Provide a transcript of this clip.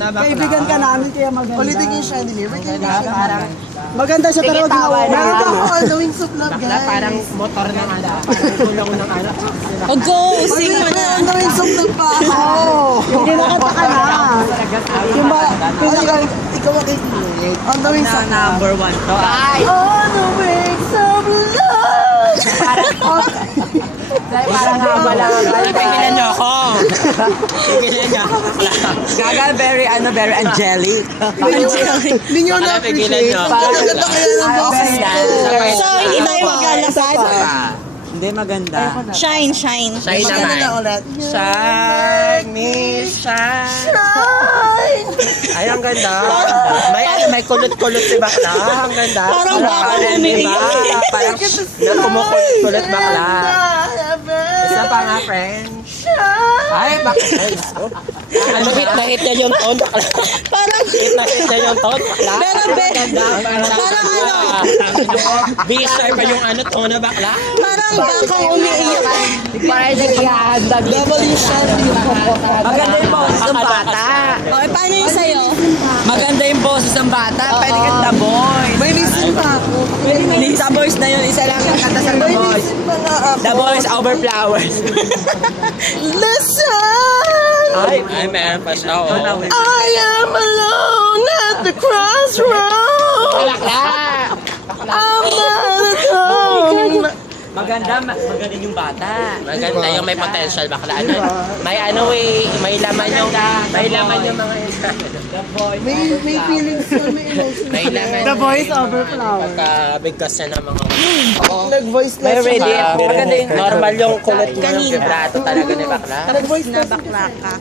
Kaibigan ka namin kaya maganda. Ulitin yung shiny mirror. Parang, Maganda siya pero wag tawa ginawa. na. Meron pa ako on the wings of love, guys. parang motor ng ano. Parang gulong ng ano. O go, sing mo na. On the wings of love pa ako. Hindi nakataka na. Yung ba, Ikaw makikinig. On the wings of love. Number 1 to. Ay! On the wings of love. Parang wala. Pigilan niyo ako. Pigilan niyo ako. Gaga, very angelic. Hindi nyo na-appreciate. Ang ganda kaya ng boses ko. So, hindi tayo maglalakad. Hindi maganda. Shine, shine. Shine Maganda na naman. ulit. Shine, Miss Shine. Ay, ang ganda. May kulot-kulot si bakla. Ang ganda. Parang baka umiiyak. diba? Parang kumukulot-kulot bakla. Isa pa nga, French. Ay, bakla. Ano, hit na hit niya yung tone, bakla. Parang, Hit na hit niya yung tone, bakla. Pero, parang ano, B-star pa yung ano, tone na bakla. parang bakang umiiyak. Parang nag-ihahandag. Double yung shiny. Maganda yung boses ng bata. O, paano yung sa'yo? Maganda yung boses ng bata. Pwede kang The Boys. May missing pa ako. Sa Boys na yun, isa lang ang kanta sa The May Boys. missing pa nga ako. The Boys Over Flowers. Listen! Ay, meron pa siya. I am alone at the crossroads. I'm not at home. Maganda yung bata. Maganda yung may potential bakla. Ano, may laman yung mga May feelings yun, may emotions. may laman. The voice over flower. Pagkabigkas na ng mga Nag-voice may lesson. ready. Maganda yung normal yung kulot ng vibrato talaga ni bakla. Nag-voice Na bakla ka.